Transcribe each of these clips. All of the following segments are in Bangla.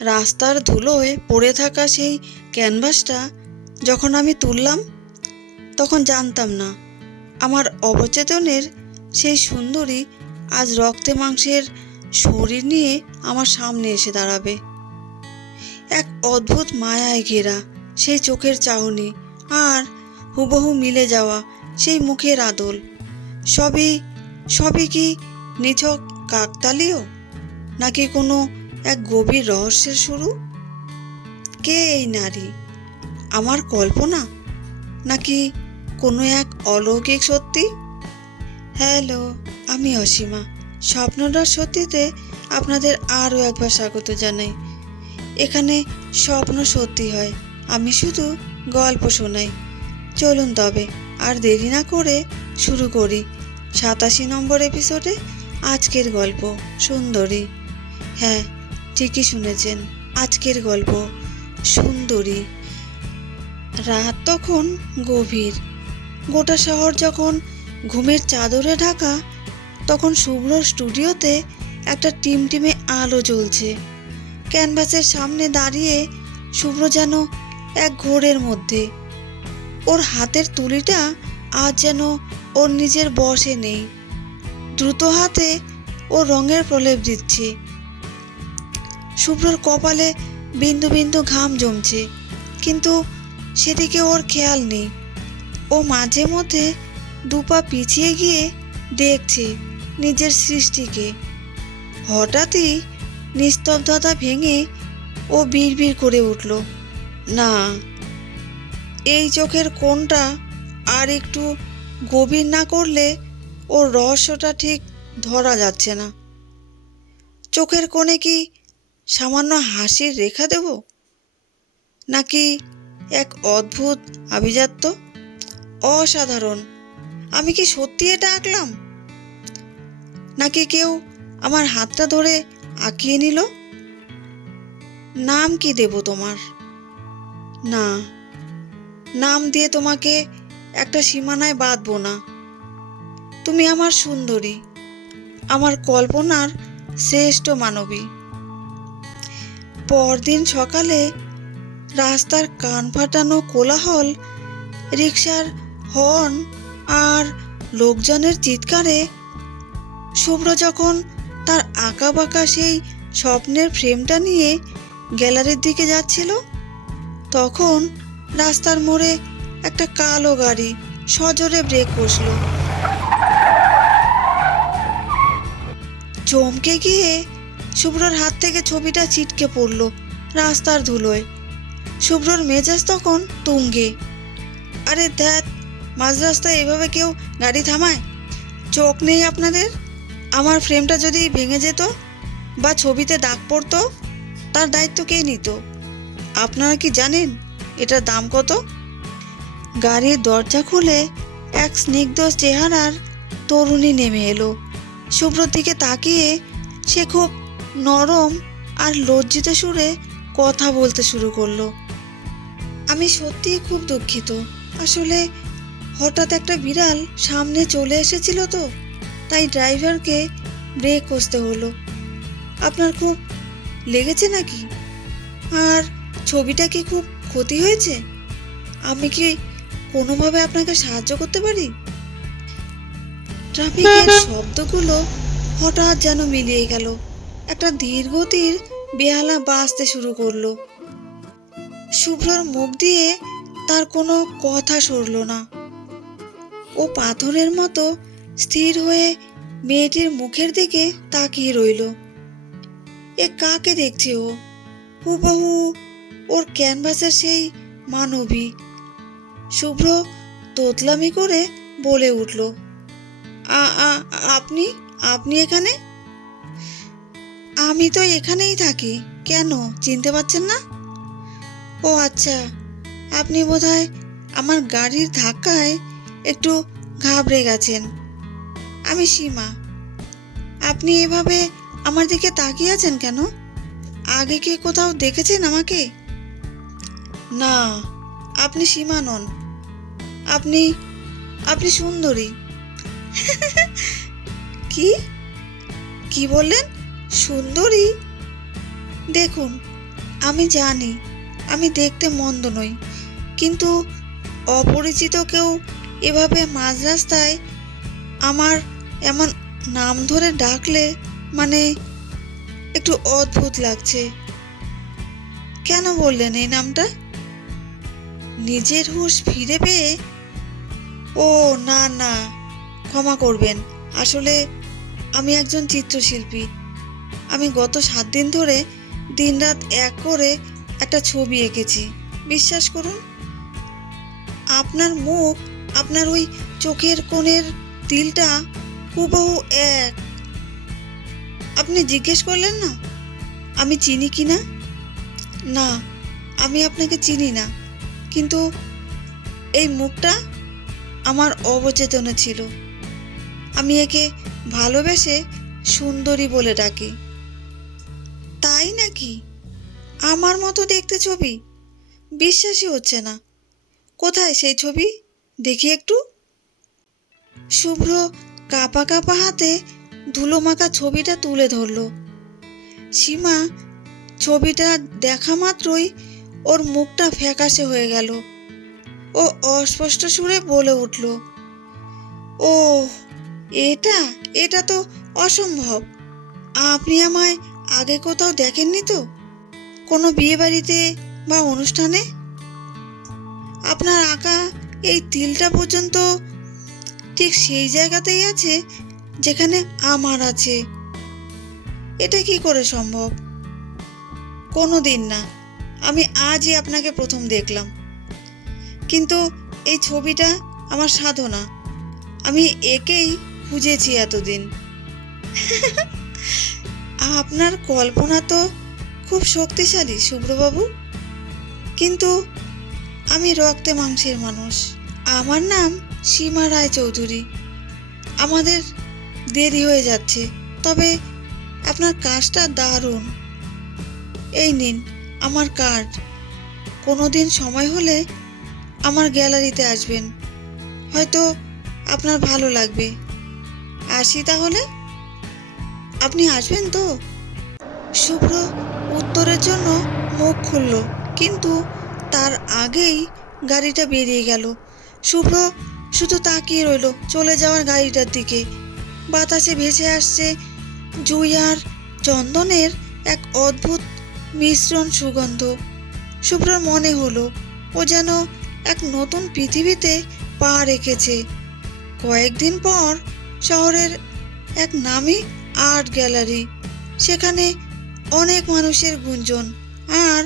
রাস্তার ধুলোয় পড়ে থাকা সেই ক্যানভাসটা যখন আমি তুললাম, তখন জানতাম না আমার অবচেতনের সেই সুন্দরী আজ রক্তে মাংসের শরীর নিয়ে আমার সামনে এসে দাঁড়াবে। এক অদ্ভুত মায়ায় ঘেরা সেই চোখের চাহনি আর হুবহু মিলে যাওয়া সেই মুখের আদল, সবই সবই কি নিছক কাকতালীয়, নাকি কোনো এক গভীর রহস্যের শুরু? কে এই নারী? আমার কল্পনা, নাকি কোনো এক অলৌকিক সত্যি? হ্যালো, আমি অসীমা। স্বপ্নটার সত্যিতে আপনাদের আরও একবার স্বাগত জানাই। এখানে স্বপ্ন সত্যি হয়, আমি শুধু গল্প শোনাই। চলুন তবে আর দেরি না করে শুরু করি 87 নম্বর এপিসোডে আজকের গল্প সুন্দরী। হ্যাঁ, ঠিকই শুনেছেন, আজকের গল্প সুন্দরী। রাত তখন গভীর, গোটা শহর যখন ঘুমের চাদরে ঢাকা, তখন শুভ্রর স্টুডিওতে একটা টিমটিমে আলো জ্বলছে। ক্যানভাসের সামনে দাঁড়িয়ে শুভ্র যেন এক ঘোরের মধ্যে। ওর হাতের তুলিটা আজ যেন ওর নিজের বশে নেই। দ্রুত হাতে ও রঙের প্রলেপ দিচ্ছে। শুভ্রর কপালে বিন্দু বিন্দু ঘাম জমছে, কিন্তু সেদিকে ওর খেয়াল নেই। ও মাঝে মধ্যে দুপা পিছিয়ে গিয়ে দেখছে নিজের সৃষ্টিকে। হঠাৎই নিস্তব্ধতা ভেঙে ও বিড়বিড় করে উঠল, না, এই চোখের কোণটা আর একটু গভীর না করলে ওর রহস্যটা ঠিক ধরা যাচ্ছে না। চোখের কোণে কি সামান্য হাসির রেখা দেব, নাকি এক অদ্ভুত আভিজাত্য? অসাধারণ। আমি কি সত্যি এটা আঁকলাম, নাকি কেউ আমার হাতটা ধরে আঁকিয়ে নিল? নাম কি দেব তোমার? না, নাম দিয়ে তোমাকে একটা সীমানায় বাঁধবো না। তুমি আমার সুন্দরী, আমার কল্পনার শ্রেষ্ঠ মানবী। পরদিন সকালে রাস্তার কান ফাটানো কোলাহল, রিকশার হর্ন আর লোকজনের চিৎকারে শুভ্র যখন তার আঁকা বাঁকা সেই স্বপ্নের ফ্রেমটা নিয়ে গ্যালারির দিকে যাচ্ছিল, তখন রাস্তার মোড়ে একটা কালো গাড়ি সজোরে ব্রেক কষল। চমকে গিয়ে শুভ্রর হাত থেকে ছবিটা ছিটকে পড়ল রাস্তার ধুলোয়। শুভ্রর মেজাজ তখন তুঙ্গে। আরে ধ্যাত, মাঝ রাস্তায় এভাবে কেউ গাড়ি থামায়? চোখ নেই আপনাদের? আমার ফ্রেমটা যদি ভেঙে যেত বা ছবিতে দাগ পড়তো, তার দায়িত্ব কে নিত? আপনারা কি জানেন এটার দাম কত? গাড়ির দরজা খুলে এক স্নিগ্ধ চেহারার তরুণী নেমে এলো। শুভ্রর দিকে তাকিয়ে সে খুব নরম আর লজ্জিত সুরে কথা বলতে শুরু করলো। আমি সত্যিই খুব দুঃখিত। আসলে হঠাৎ একটা বিড়াল সামনে চলে এসেছিল, তো তাই ড্রাইভারকে ব্রেক কষতে হলো। আপনার খুব লেগেছে নাকি? আর ছবিটা কি খুব ক্ষতি হয়েছে? আমি কি কোনোভাবে আপনাকে সাহায্য করতে পারি? ট্রাফিকের শব্দগুলো হঠাৎ যেন মিলিয়ে গেল। একটা ধীরগতির বেহালা বাজতে শুরু করলো। শুভ্রর মুখ দিয়ে তার কোনো কথা সরল না। ও পাথরের মতো স্থির হয়ে মেয়েটির মুখের দিকে তাকিয়ে রইল। এ কাকে দেখছে ও? হুবহু ওর ক্যানভাসের সেই মানবী। শুভ্র তোতলামি করে বলে উঠল, আপনি আপনি এখানে? আমি তো এখানেই থাকি। কেন, চিনতে পারছেন না? ও আচ্ছা, আপনি বোধহয় আমার গাড়ির ধাক্কায় একটু ঘাবড়ে গেছেন। আমি সীমা। আপনি এভাবে আমার দিকে তাকিয়ে আছেন কেন? আগে কি কোথাও দেখেছেন আমাকে? না, আপনি সীমা নন। আপনি আপনি সুন্দরী। কি কি বললেন? সুন্দরী? দেখুন, আমি জানি আমি দেখতে মন্দ নই, কিন্তু অপরিচিত কেউ এভাবে মাঝ রাস্তায় আমার এমন নাম ধরে ডাকলে মানে একটু অদ্ভুত লাগছে। কেন বললেন এই নামটা? নিজের হুঁশ ফিরে পেয়ে? ও না না, ক্ষমা করবেন, আসলে আমি একজন চিত্রশিল্পী। আমি গত 7 দিন ধরে দিনরাত এক করে একটা ছবি এঁকেছি। বিশ্বাস করুন, আপনার মুখ, আপনার ওই চোখের কোণের তিলটা হুবহু এক। আপনি জিজ্ঞেস করলেন না আমি চিনি কি না? না, আমি আপনাকে চিনি না, কিন্তু এই মুখটা আমার অবচেতনে ছিল। আমি একে ভালোবেসে সুন্দরী বলে ডাকি। তাই নাকি? আমার মতো দেখতে ছবি? বিশ্বাসই হচ্ছে না। কোথায় সেই ছবি, দেখি একটু। শুভ্র কাঁপা কাঁপা হাতে ধুলো মাখা ছবিটা তুলে ধরল। সীমা ছবিটা দেখা মাত্রই ওর মুখটা ফ্যাকাশে হয়ে গেল। ও অস্পষ্ট সুরে বলে উঠল, ও এটা এটা তো অসম্ভব। আপনি আমায় আগে কোথাও দেখেননি তো? কোনো বিয়ে বাড়িতে বা অনুষ্ঠানে? আপনার আঁকা এই তিলটা পর্যন্ত ঠিক সেই জায়গাতেই আছে যেখানে আমার আছে। এটা কি করে সম্ভব? কোনো দিন না, আমি আজই আপনাকে প্রথম দেখলাম। কিন্তু এই ছবিটা আমার সাধনা, আমি একেই খুঁজেছি এতদিন। আপনার কল্পনা তো খুব শক্তিশালী শুভ্রবাবু, কিন্তু আমি রক্তে মাংসের মানুষ। আমার নাম সীমা রায়চৌধুরী। আমাদের দেরি হয়ে যাচ্ছে, তবে আপনার কাজটা দারুণ। এই নিন আমার কার্ড, কোনো দিন সময় হলে আমার গ্যালারিতে আসবেন, হয়তো আপনার ভালো লাগবে। আসি তাহলে, আপনি আসবেন তো? শুভ্র উত্তরের জন্য মুখ খুলল, কিন্তু তার আগেই গাড়িটা বেরিয়ে গেল। শুভ্র শুধু তাকিয়ে রইল চলে যাওয়ার গাড়িটার দিকে। বাতাসে ভেসে আসছে জুঁই আর চন্দনের এক অদ্ভুত মিশ্রণ সুগন্ধ। শুভ্রর মনে হলো ও যেন এক নতুন পৃথিবীতে পা রেখেছে। কয়েকদিন পর শহরের এক নামী আর্ট গ্যালারি, সেখানে অনেক মানুষের গুঞ্জন আর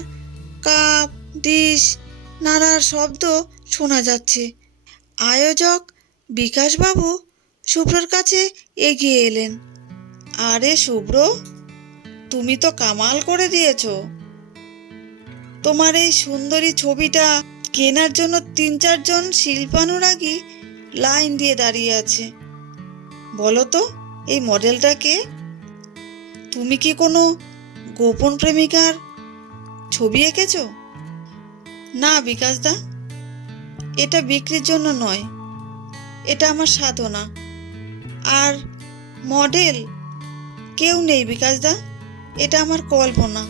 কাপ ডিশ নাড়ার শব্দ শোনা যাচ্ছে। আয়োজক বিকাশবাবু শুভ্রর কাছে এগিয়ে এলেন। আরে শুভ্র, তুমি তো কামাল করে দিয়েছ। তোমার এই সুন্দরী ছবিটা কেনার জন্য 3-4 জন শিল্পানুরাগী লাইন দিয়ে দাঁড়িয়ে আছে। বলো তো, এই মডেলটা কে? তুমি কি কোনো গোপন প্রেমিকার ছবি এঁকেছ? না বিকাশদা, এটা বিক্রির জন্য নয়, এটা আমার সাধনা। আর মডেল কেউ নেই বিকাশদা, এটা আমার কল্পনা।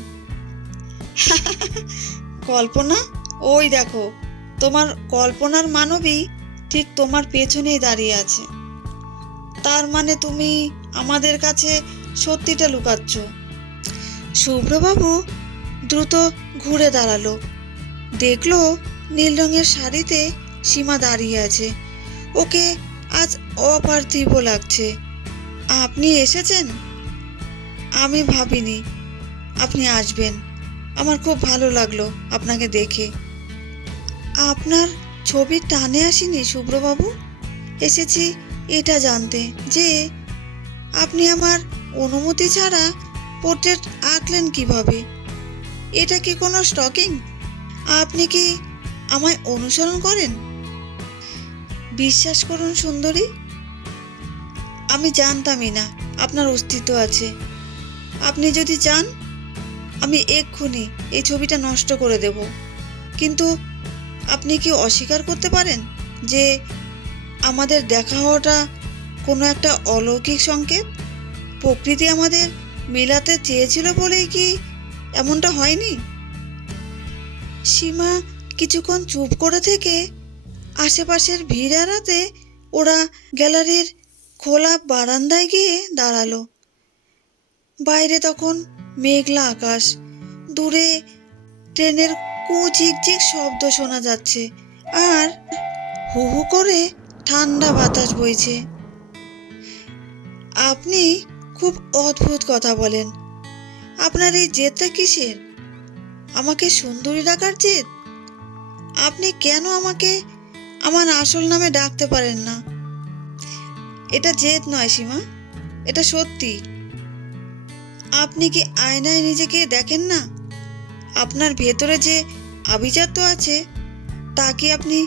কল্পনা? ওই দেখো, তোমার কল্পনার মানবী ঠিক তোমার পেছনেই দাঁড়িয়ে আছে। তার মানে তুমি আমাদের কাছে সত্যিটা লুকাচ্ছ। শুভ্রবাবু দ্রুত ঘুরে দাঁড়ালো, দেখলো নীল রঙের শাড়িতে সীমা দাঁড়িয়ে আছে। ওকে আজ অপার্থিব লাগছে। আপনি এসেছেন? আমি ভাবিনি আপনি আসবেন। আমার খুব ভালো লাগলো আপনাকে দেখে। আপনার ছবির টানে আসিনি শুভ্রবাবু, এসেছি এটা জানতে যে আপনি আমার অনুমতি ছাড়া পোর্ট্রেট আঁকলেন কিভাবে। এটা কি কোনো স্টকিং? আপনি কি আমায় অনুসরণ করেন? বিশ্বাস করুন সুন্দরী, আমি জানতামই না আপনার অস্তিত্ব আছে। আপনি যদি চান আমি এক্ষুনি এই ছবিটা নষ্ট করে দেব, কিন্তু আপনি কি অস্বীকার করতে পারেন যে আমাদের দেখা হওয়াটা কোনো একটা অলৌকিক সংকেত? প্রকৃতি আমাদের মেলাতে চেয়েছিল বলেই কি এমনটা হয়নি? সীমা কিছুক্ষণ চুপ করে থেকে আশেপাশের ভিড় এড়াতে ওরা গ্যালারির খোলা বারান্দায় গিয়ে দাঁড়ালো। বাইরে তখন মেঘলা আকাশ, দূরে ট্রেনের কুঝিকঝিক শব্দ শোনা যাচ্ছে, আর হু হু করে ঠান্ডা বাতাস বইছে। আপনি খুব অদ্ভুত কথা বলেন। আপনার এই জেদটা কিসের? আমাকে সুন্দরী ডাকার জেদ? আপনি কেন আমাকে আমার আসল নামে ডাকতে পারেন না? এটা জেদ নয় সীমা, এটা সত্যি। আপনি কি আয়নায় নিজেকে দেখেন না? আপনার ভেতরে যে আভিজাত্য আছে তা কি আপনি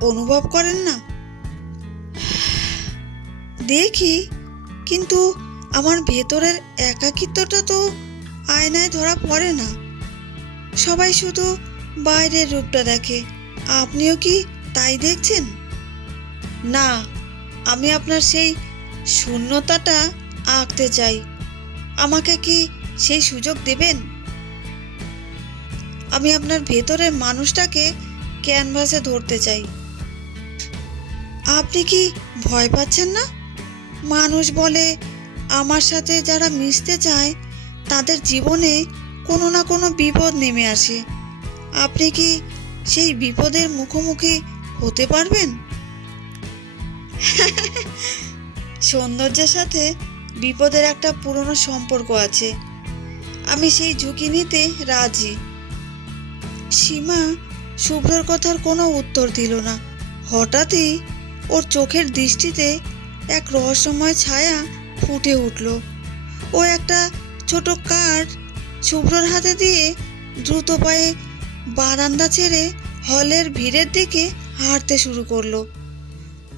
অনুভব করেন না? দেখি, কিন্তু আমার ভেতরের একাকিত্বটা তো আয়নায় ধরা পড়ে না। সবাই শুধু বাইরের রূপটা দেখে। আপনিও কি তাই দেখছেন? না, আমি আপনার সেই শূন্যতাটা আঁকতে চাই। আমাকে কি সেই সুযোগ দেবেন? আমি আপনার ভেতরের মানুষটাকে ক্যানভাসে ধরতে চাই। আপনি কি ভয় পাচ্ছেন না? মানুষ বলে আমার সাথে যারা মিশতে চায় তাদের জীবনে কোনো না কোনো বিপদ নেমে আসে। আপনি কি সেই বিপদের মুখোমুখি হতে পারবেন? সৌন্দর্যের সাথে বিপদের একটা পুরনো সম্পর্ক আছে। আমি সেই ঝুঁকি নিতে রাজি। সীমা শুভ্রর কথার কোনো উত্তর দিল না। হঠাৎই ওর চোখের দৃষ্টিতে এক রহস্যময় ছায়া ফুটে উঠল। ও একটা ছোট কার্ড শুভ্রর হাতে দিয়ে দ্রুত পায়ে বারান্দা ছেড়ে হলের ভিড়ের দিকে হাঁটতে শুরু করলো।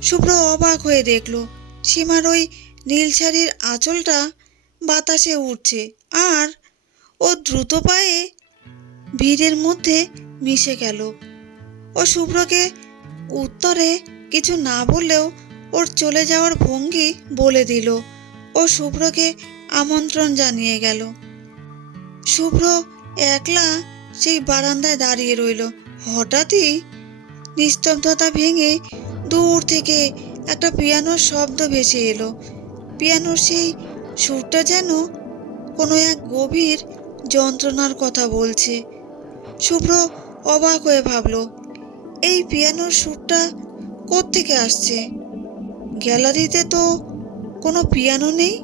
শুভ্র অবাক হয়ে দেখল সীমার ওই নীল শাড়ির আঁচলটা বাতাসে উঠছে, আর ও দ্রুত পায়ে ভিড়ের মধ্যে মিশে গেল। ও শুভ্রকে উত্তরে কিছু না বললেও ওর চলে যাওয়ার ভঙ্গি বলে দিল। ও শুভ্রকে আমন্ত্রণ জানিয়ে গেল। শুভ্র একলা সেই বারান্দায় দাঁড়িয়ে রইল। হঠাৎই নিস্তব্ধতা ভেঙে দূর থেকে একটা পিয়ানোর শব্দ ভেসে এলো। পিয়ানোর সেই সুরটা যেন কোনো এক গভীর যন্ত্রণার কথা বলছে। শুভ্র অবাক হয়ে ভাবল, এই পিয়ানোর সুরটা কোত্থেকে আসছে? গ্যালারিতে তো কোনো পিয়ানো নেই।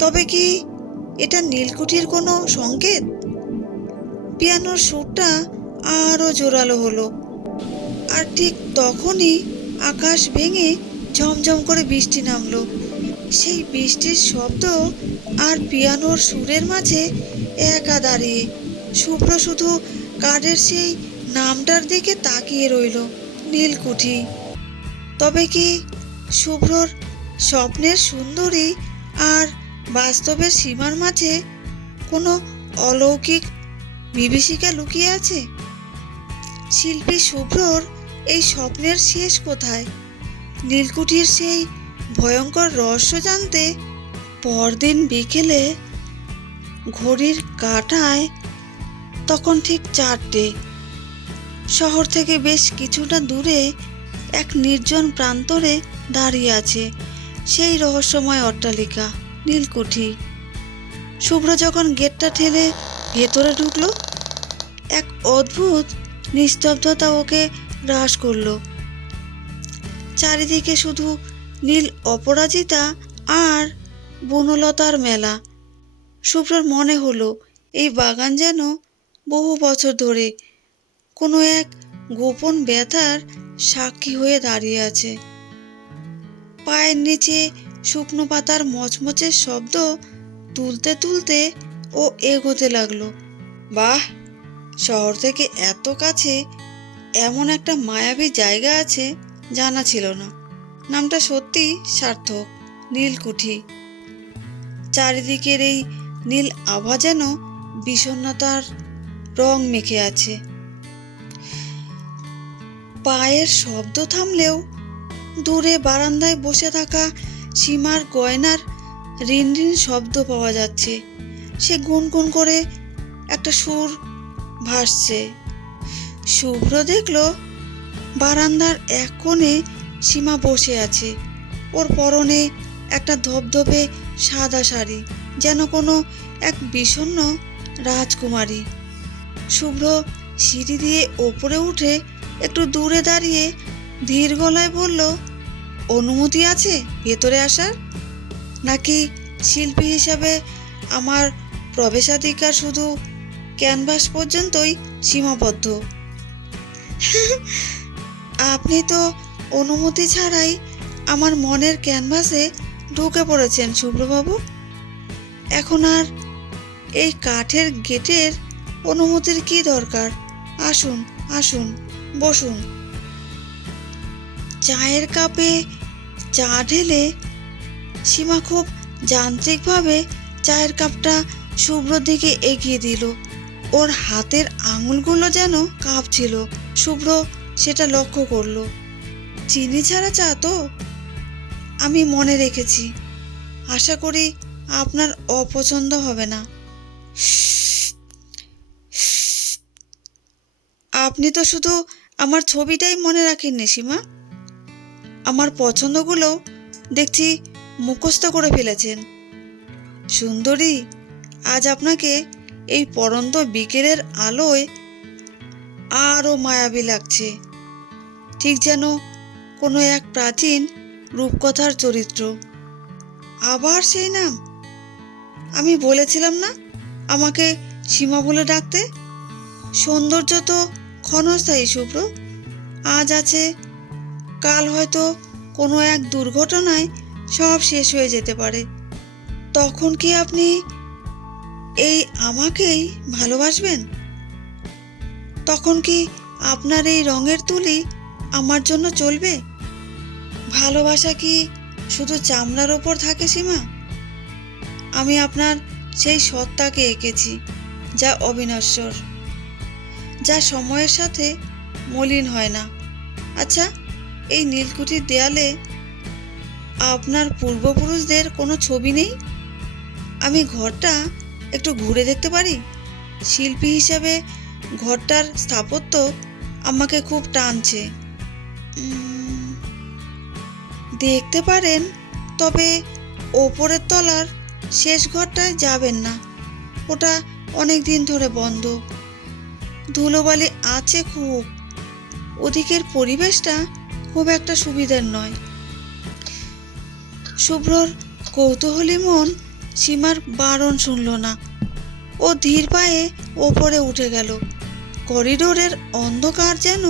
তবে কি এটা নীলকুঠির কোনো সংকেত? পিয়ানোর সুরটা আরও জোরালো হলো, আর ঠিক তখনই আকাশ ভেঙে ঝমঝম করে বৃষ্টি নামলো। সেই বৃষ্টির শব্দ আর পিয়ানোর সুরের মাঝে একা দাঁড়িয়ে শুভ্র শুধু কার্ডের সেই নামটার দিকে তাকিয়ে রইল, নীলকুঠি। তবে কি শুভ্রর স্বপ্নের সুন্দরী আর বাস্তবের সীমার মাঝে কোনো অলৌকিক বিভীষিকা লুকিয়ে আছে? শিল্পী শুভ্রর এই স্বপ্নের শেষ কোথায়? নীলকুঠির সেই ভয়ঙ্কর রহস্য জানতে পরদিন বিকেলে ঘড়ির কাঁটায় তখন ঠিক 4টে। শহর থেকে বেশ কিছুটা দূরে এক নির্জন প্রান্তরে দাঁড়িয়ে আছে সেই রহস্যময় অট্টালিকা নীলকুঠি। শুভ্র যখন গেটটা ঠেলে ভেতরে ঢুকলো, এক অদ্ভুত নিস্তব্ধতা ওকে গ্রাস করলো। চারিদিকে শুধু নীল অপরাজিতা আর বনলতার মেলা। শুভ্রর মনে হলো এই বাগান যেন বহু বছর ধরে কোনো এক গোপন ব্যথার সাক্ষী হয়ে দাঁড়িয়ে আছে। পায়ের নিচে শুকনো পাতার মচমচের শব্দ তুলতে তুলতে ও এগোতে লাগলো। বাহ, শহর থেকে এত কাছে এমন একটা মায়াবী জায়গা আছে জানা ছিল না। নামটা সত্যি সার্থক, নীলকুঠি। চারিদিকের এই নীল আভা যেন বিষণ্ণতার রং মেখে আছে। পায়ের শব্দ থামলেও দূরে বারান্দায় বসে থাকা সীমার গয়নার রিনরিন শব্দ পাওয়া যাচ্ছে। সে গুনগুন করে একটা সুর ভাসছে। শুভ্র দেখলো বারান্দার এক কোণে সীমা বসে আছে। ওর পরনে একটা ধবধবে সাদা শাড়ি, যেন কোনো এক বিষণ্ণ রাজকুমারী। শুভ্র সিঁড়ি দিয়ে ওপরে উঠে একটু দূরে দাঁড়িয়ে ধীর গলায় বলল, অনুমতি আছে ভেতরে আসার? নাকি শিল্পী হিসাবে আমার প্রবেশাধিকার শুধু ক্যানভাস পর্যন্তই সীমাবদ্ধ? আপনি তো অনুমতি ছাড়াই আমার মনের ক্যানভাসে ঢুকে পড়েছেন শুভ্রবাবু। এখন আর এই কাঠের গেটের অনুমতির কি দরকার? আসুন আসুন, বসুন। চায়ের কাপে চা ঢেলে সীমা খুব যান্ত্রিকভাবে চায়ের কাপটা শুভ্রর দিকে এগিয়ে দিল। ওর হাতের আঙুলগুলো যেন কাঁপছিল। শুভ্র সেটা লক্ষ্য করলো। চিনি ছাড়া চা তো? আমি মনে রেখেছি, আশা করি আপনার অপছন্দ হবে না। আপনি তো শুধু আমার ছবিটাই মনে রাখেননি সীমা, আমার পছন্দগুলো দেখছি মুখস্থ করে ফেলেছেন। সুন্দরী, আজ আপনাকে এই পড়ন্ত বিকেলের আলোয় আরও মায়াবী লাগছে, ঠিক যেন কোনো এক প্রাচীন রূপকথার চরিত্র। আবার সেই নাম? আমি বলেছিলাম না আমাকে সীমা বলে ডাকতে? সৌন্দর্য তো ক্ষণস্থায়ী শুভ্র, আজ আছে, কাল হয়তো কোনো এক দুর্ঘটনায় সব শেষ হয়ে যেতে পারে। তখন কি আপনি এই আমাকেই ভালোবাসবেন? তখন কি আপনার এই রঙের তুলি আমার জন্য চলবে? ভালোবাসা কি শুধু চামড়ার ওপর থাকে সীমা? আমি আপনার সেই সত্তাকে এঁকেছি, যা অবিনশ্বর, যা সময়ের সাথে মলিন হয় না। আচ্ছা, এই নীলকুঠির দেয়ালে আপনার পূর্বপুরুষদের কোনো ছবি নেই? আমি ঘরটা একটু ঘুরে দেখতে পারি? শিল্পী হিসাবে ঘরটার স্থাপত্য আমাকে খুব টানছে। দেখতে পারেন, তবে ওপরের তলার শেষ ঘরটায় যাবেন না, ওটা অনেক দিন ধরে বন্ধ। ধুলোবালি আছে খুব, ওদিকের পরিবেশটা খুব একটা সুবিধার নয়। শুভ্রর কৌতূহলী মন সীমার বারণ শুনল না। ও ধীর পায়ে ওপরে উঠে গেল। করিডোরের অন্ধকার যেন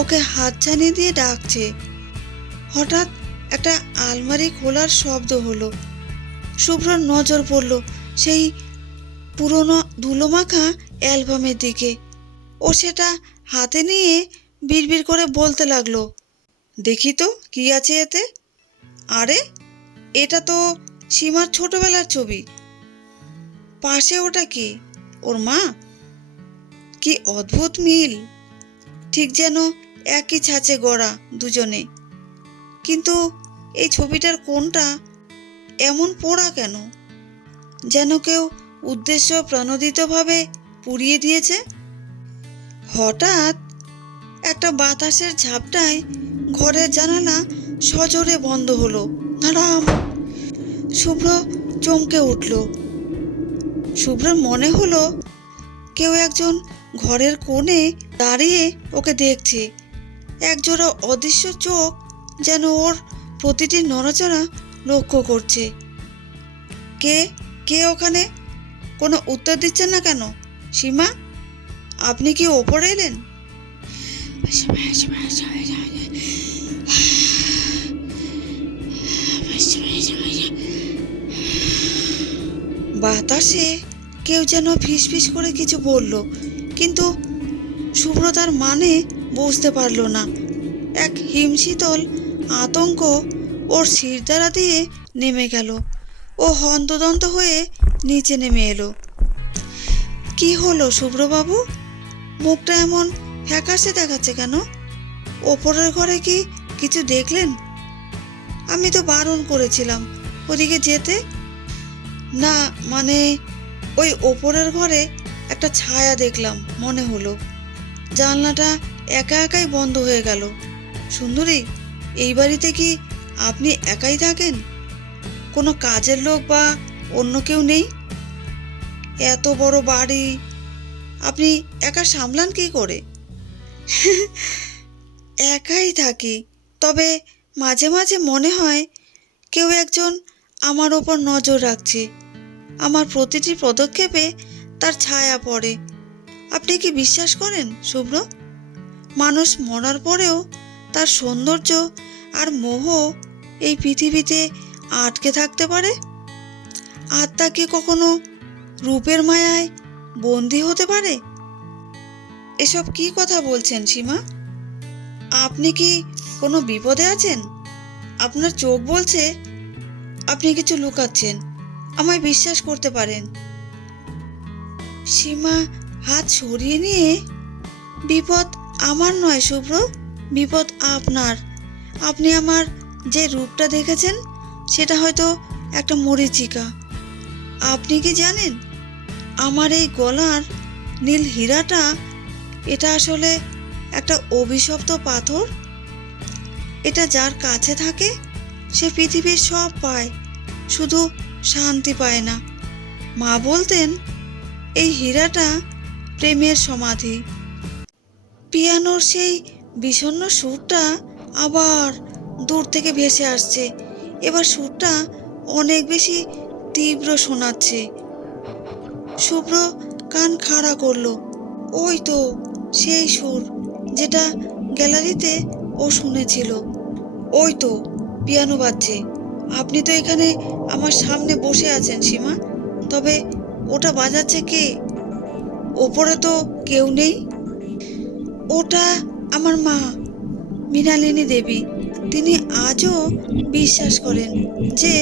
ওকে হাতছানি দিয়ে ডাকছে। হঠাৎ একটা আলমারি খোলার শব্দ হলো। শুভ্রর নজর পড়ল সেই পুরনো ধুলোমাখা অ্যালবামের দিকে। ও সেটা হাতে নিয়ে বিড়বিড় করে বলতে লাগলো, দেখি তো কি আছে এতে। আরে, এটা তো সীমার ছোটবেলার ছবি। পাশে ওটা কি? ওর মা? কি অদ্ভুত মিল, ঠিক যেন একই ছাঁচে গড়া দুজনে। কিন্তু এই ছবিটার কোণটা এমন পোড়া কেন? যেন কেউ উদ্দেশ্য প্রণোদিতভাবে পুড়িয়ে দিয়েছে। হঠাৎ একটা বাতাসের ঝাপটায় ঘরের জানালা সজোরে বন্ধ হলো। ধাড়াম! শুভ্র চমকে উঠল। শুভ্রর মনে হলো কেউ একজন ঘরের কোণে দাঁড়িয়ে ওকে দেখছে। একজোড়া অদৃশ্য চোখ যেন ওর প্রতিটি নড়াচড়া লক্ষ্য করছে। কে কে ওখানে? কোনো উত্তর দিচ্ছেন না কেন? সীমা, আপনি কি ওপরে এলেন? বাতাসে কেউ যেন ফিসফিস করে কিছু বলল, কিন্তু শুভ্র তার মানে বুঝতে পারল না। এক হিমশীতল আতঙ্ক ওর শিরদাঁড়া দিয়ে নেমে গেল। ও হন্তদন্ত হয়ে নিচে নেমে এলো। কি হলো শুভ্রবাবু? মুখটা এমন ফ্যাকাশে দেখাচ্ছে কেন? ওপরের ঘরে কি কিছু দেখলেন? আমি তো বারণ করেছিলাম ওদিকে যেতে। না, মানে ওই ওপরের ঘরে একটা ছায়া দেখলাম মনে হলো। জানলাটা একা একাই বন্ধ হয়ে গেল। সুন্দরী, এই বাড়িতে কি আপনি একাই থাকেন? কোনো কাজের লোক বা অন্য কেউ নেই? এত বড় বাড়ি আপনি একা সামলান কি করে? একাই থাকি, তবে মাঝে মাঝে মনে হয় কেউ একজন আমার ওপর নজর রাখছে। আমার প্রতিটি পদক্ষেপে তার ছায়া পড়ে। আপনি কি বিশ্বাস করেন শুভ্র, মানুষ মরার পরেও তার সৌন্দর্য আর মোহ এই পৃথিবীতে আটকে থাকতে পারে? আত্মা কি কখনো রূপের মায়ায় বন্দী হতে পারে? এসব কি কথা বলছেন সীমা? আপনি কি কোনো বিপদে আছেন? আপনার চোখ বলছে আপনি কিছু লুকাচ্ছেন। আমায় বিশ্বাস করতে পারেন। সীমা হাত সরিয়ে নিয়ে, বিপদ আমার নয় শুভ্র, বিপদ আপনার। আপনি আমার যে রূপটা দেখেছেন সেটা হয়তো একটা মরীচিকা। আপনি কি জানেন আমার এই গলার নীল হীরাটা, এটা আসলে একটা অভিশপ্ত পাথর। এটা যার কাছে থাকে সে পৃথিবীর সব পায়, শুধু শান্তি পায় না। মা বলতেন এই হীরাটা প্রেমের সমাধি। পিয়ানোর সেই বিষণ্ণ সুরটা আবার দূর থেকে ভেসে আসছে। এবার সুরটা অনেক বেশি তীব্র শোনাচ্ছে। শুভ্র কান খাড়া করলো। ওই তো সেই সুর যেটা গ্যালারিতে ও শুনেছিল। ওই তো পিয়ানো বাজছে। আপনি তো এখানে আমার সামনে বসে আছেন সীমা, তবে ওটা বাজাচ্ছে কে? ওপরে তো কেউ নেই। ওটা আমার মা, মৃণালিনী দেবী। তিনি আজও বিশ্বাস করেন যে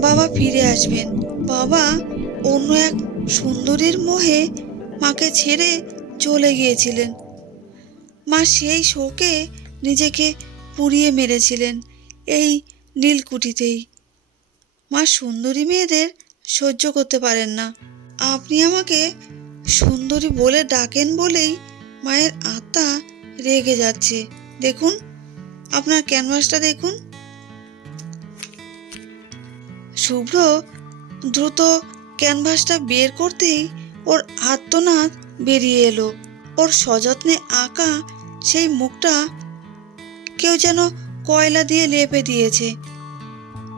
বাবা ফিরে আসবেন। বাবা অন্য এক সুন্দরীর মোহে মাকে ছেড়ে চলে গিয়েছিলেন। মা সেই শোকে নিজেকে পুড়িয়ে মেরেছিলেন এই নীলকুঠিতেই। মা সুন্দরী মেয়েদের সহ্য করতে পারেন না। আপনি আমাকে সুন্দরী বলে ডাকেন বলেই মায়ের আত্মা রেগে যাচ্ছে। দেখুন, আপনার ক্যানভাসটা দেখুন। শুভ্র দ্রুত ক্যানভাসটা বের করতেই ওর আর্তনাদ বেরিয়ে এলো। ওর সযত্নে আঁকা সেই মুখটা কেউ যেন কয়লা দিয়ে লেপে দিয়েছে।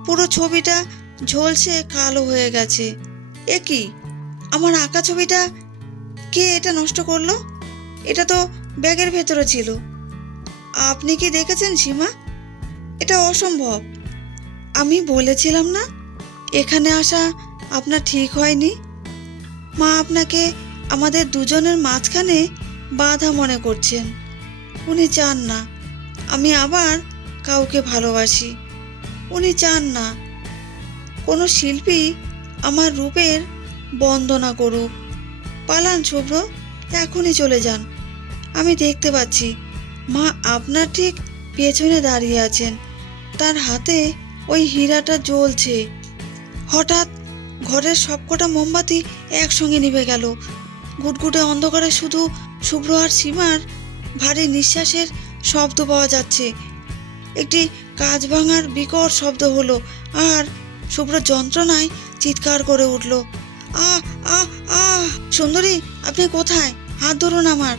পুরো ছবিটা ঝলসে কালো হয়ে গেছে। এ কি, আমার আঁকা ছবিটা কে এটা নষ্ট করলো? এটা তো ব্যাগের ভেতরে ছিল। আপনি কি দেখেছেন সীমা? এটা অসম্ভব। আমি বলেছিলাম না এখানে আসা আপনার ঠিক হয়নি। মা আপনাকে আমাদের দুজনের মাঝখানে বাধা মনে করছেন। উনি চান না আমি আবার কাউকে ভালোবাসি। উনি চান না কোনো শিল্পী আমার রূপের বন্দনা করুক। পালান শুভ্র, এখনই চলে যান। আমি দেখতে পাচ্ছি মা আপনার ঠিক পেছনে দাঁড়িয়ে আছেন। তার হাতে ওই হীরাটা জ্বলছে। হঠাৎ ঘরের সবকটা মোমবাতি একসঙ্গে নিভে গেল। ঘুটঘুটে অন্ধকারে শুধু শুভ্র আর সীমার ভারী নিঃশ্বাসের শব্দ পাওয়া যাচ্ছে। একটি কাঁচ ভাঙার বিকট শব্দ হলো আর শুভ্র যন্ত্রণায় চিৎকার করে উঠল। আহ আহ আহ! সুন্দরী, আপনি কোথায়? হাত ধরুন আমার,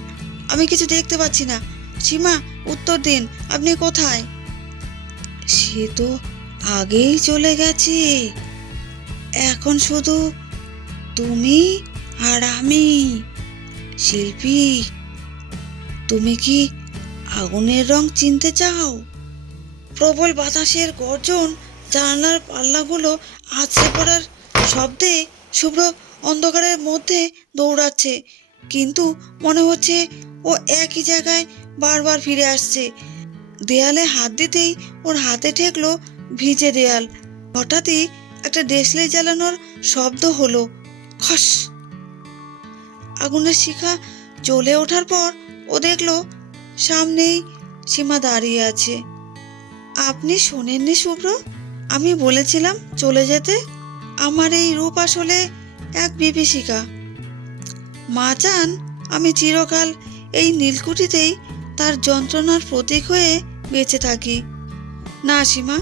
আমি কিছু দেখতে পাচ্ছি না। সীমা, উত্তর দিন, আপনি কোথায়? সে তো আগেই চলে গেছে। এখন শুধু তুমি আর আমি। শিল্পী, তুমি কি আগুনের রং চিনতে চাও? প্রবল বাতাসের গর্জন, জানালার পাল্লাগুলো আছড়ে পড়ার শব্দে শুভ্র অন্ধকারের মধ্যে দৌড়াচ্ছে, কিন্তু মনে হচ্ছে ও একই জায়গায় বারবার ফিরে আসছে। দেয়ালে হাত দিতেই ওর হাতে ঠেকলো ভিজে দেয়াল। হঠাৎই একটা দেশলাই জ্বালানোর শব্দ হলো। খস! আগুনের শিখা জ্বলে ওঠার পর ও দেখলো সামনেই সীমা দাঁড়িয়ে আছে। আপনি শোনেননি শুভ্র? আমি বলেছিলাম চলে যেতে। আমার এই রূপ আসলে এক বিভীষিকা। মা চান আমি চিরকাল এই নীলকুঠিতেই তার যন্ত্রণার প্রতীক হয়ে বেঁচে থাকি। না সীমা,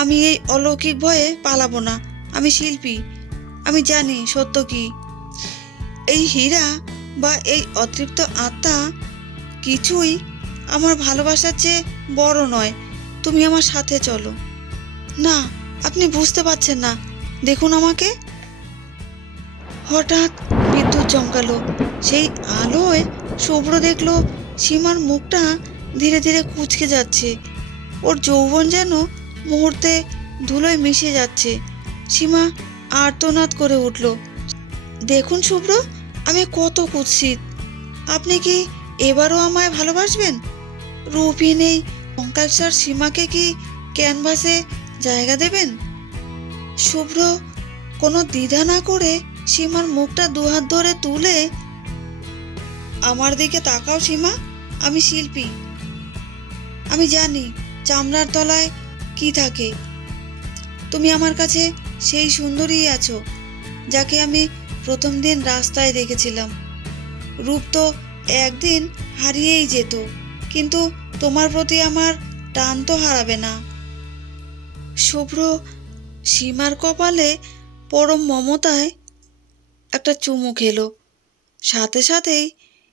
আমি এই অলৌকিক ভয়ে পালাবো না। আমি শিল্পী, আমি জানি সত্য কি। এই হীরা বা এই অতৃপ্ত আত্মা কিছুই আমার ভালোবাসার চেয়ে বড় নয়। তুমি আমার সাথে চলো। না, আপনি বুঝতে পারছেন না, দেখুন আমাকে। হঠাৎ বিদ্যুৎ চমকালো। সেই আলোয় শুভ্র দেখলো সীমার মুখটা ধীরে ধীরে কুঁচকে যাচ্ছে। ওর যৌবন যেন মুহূর্তে ধুলোয় মিশে যাচ্ছে। সীমা আর্তনাদ করে উঠল, দেখুন শুভ্র, আমি কত কুৎসিত। আপনি কি এবারও আমায় ভালোবাসবেন? রূপহীন এই কঙ্কালসার সীমাকে কি ক্যানভাসে জায়গা দেবেন? শুভ্র কোনো দ্বিধা না করে সীমার মুখটা দুহাত ধরে তুলে, আমার দিকে তাকাও সীমা, আমি শিল্পী। আমি জানি চামড়ার তলায় কি থাকে। তুমি আমার কাছে সেই সুন্দরীই আছো যাকে আমি প্রথম দিন রাস্তায় দেখেছিলাম। রূপ তো একদিন হারিয়েই যেত, কিন্তু তোমার প্রতি আমার টান তো হারাবে না। শুভ্র সীমার কপালে পরম মমতায় একটা চুমু খেলো। সাথে সাথেই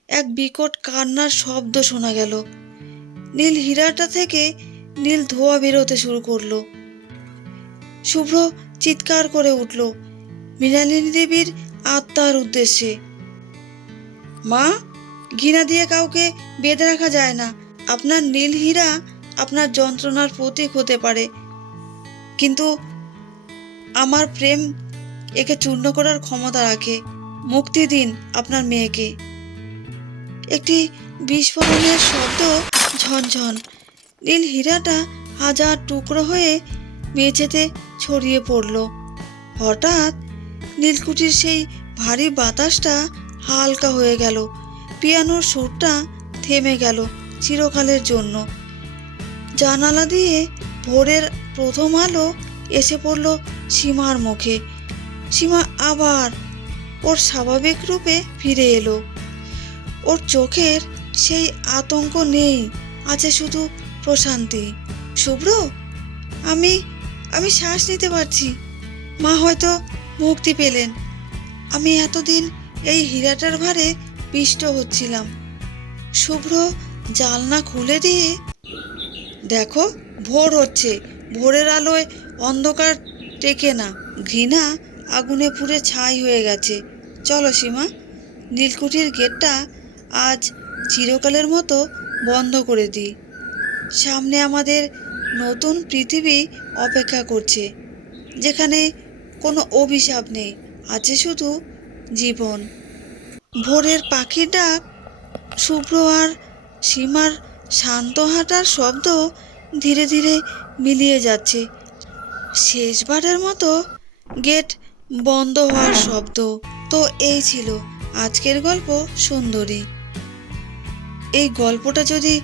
এক বিকট কান্নার শব্দ শোনা গেল। নীল হীরাটা থেকে নীল ধোঁয়া বেরোতে শুরু করলো। শুভ্র চিৎকার করে উঠল মৃণালিনী দেবীর আত্মার উদ্দেশ্যে। মা, ঘৃণা দিয়ে কাউকে বেঁধে রাখা যায় না। আপনার নীল হীরা আপনার যন্ত্রণার প্রতীক হতে পারে, কিন্তু আমার প্রেম একে চূর্ণ করার ক্ষমতা রাখে। মুক্তি দিন আপনার মেয়েকে। একটি বিস্ফোরণের শব্দ, ঝনঝন। নীল হীরাটা হাজার টুকরো হয়ে মেঝেতে ছড়িয়ে পড়ল। হঠাৎ নীলকুঠির সেই ভারী বাতাসটা হালকা হয়ে গেল। পিয়ানোর সুরটা থেমে গেল চিরকালের জন্য। জানালা দিয়ে ভোরের প্রথম আলো এসে পড়ল সীমার মুখে। সীমা আবার ওর স্বাভাবিক রূপে ফিরে এলো। ওর চোখের সেই আতঙ্ক নেই, আছে শুধু প্রশান্তি। শুভ্র, আমি শ্বাস নিতে পারছি। মা হয়তো মুক্তি পেলেন। আমি এতদিন এই হীরাটার ভারে পিষ্ট হচ্ছিলাম। শুভ্র জানলা খুলে দিয়ে, দেখো ভোর হচ্ছে। ভোরের আলোয় অন্ধকার টেকে না। ঘৃণা আগুনে পুড়ে ছাই হয়ে গেছে। চলো সীমা, নীলকুঠির গেটটা আজ চিরকালের মতো বন্ধ করে দিই। সামনে আমাদের নতুন পৃথিবী অপেক্ষা করছে, যেখানে কোনো অভিশাপ নেই, আছে শুধু জীবন। ভোরের পাখির ডাক, শুভ্র আর সীমার শান্ত হাঁটার শব্দ ধীরে ধীরে মিলিয়ে যাচ্ছে। শেষবারের মতো গেট বন্ধ হওয়ার শব্দ। তো এই ছিল আজকের গল্প সুন্দরী। এই গল্পটা যদি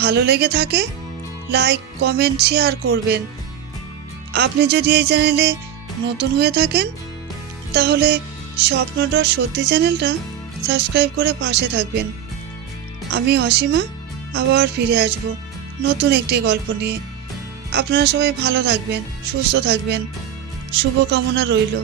ভালো লেগে থাকে, লাইক, কমেন্ট, শেয়ার করবেন। আপনি যদি এই চ্যানেলে নতুন হয়ে থাকেন, তাহলে স্বপ্ন.সত্যি চ্যানেলটা সাবস্ক্রাইব করে পাশে থাকবেন। আমি অসীমা আবার ফিরে আসব নতুন একটি গল্প নিয়ে। আপনারা সবাই ভালো থাকবেন, সুস্থ থাকবেন, শুভকামনা রইল।